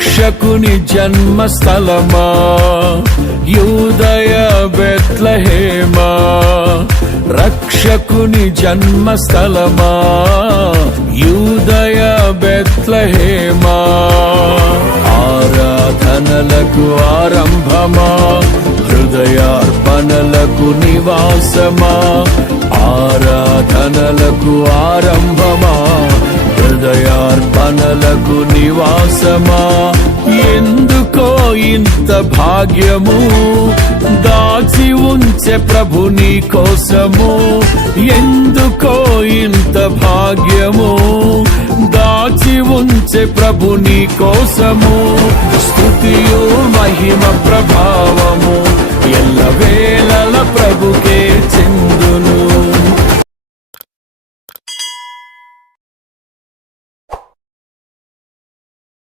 రక్షకుని జన్మస్థలమా యూదయ బెత్లెహేమా, రక్షకుని జన్మస్థలమా యూదయ బెత్లెహేమా. ఆరాధనలకు ఆరంభమా, హృదయార్పణలకు నివాసమా, ఆరాధనలకు ఆరంభమా, హృదయార్పణలకు నివాసమా. ఎందుకో ఇంత భాగ్యము దాచి ఉంచే ప్రభు నీ కోసము, ఎందుకో ఇంత భాగ్యము దాచి ఉంచే ప్రభు నీ కోసము. స్తుతియు మహిమ ప్రభావము ఎల్లవేళల ప్రభుకి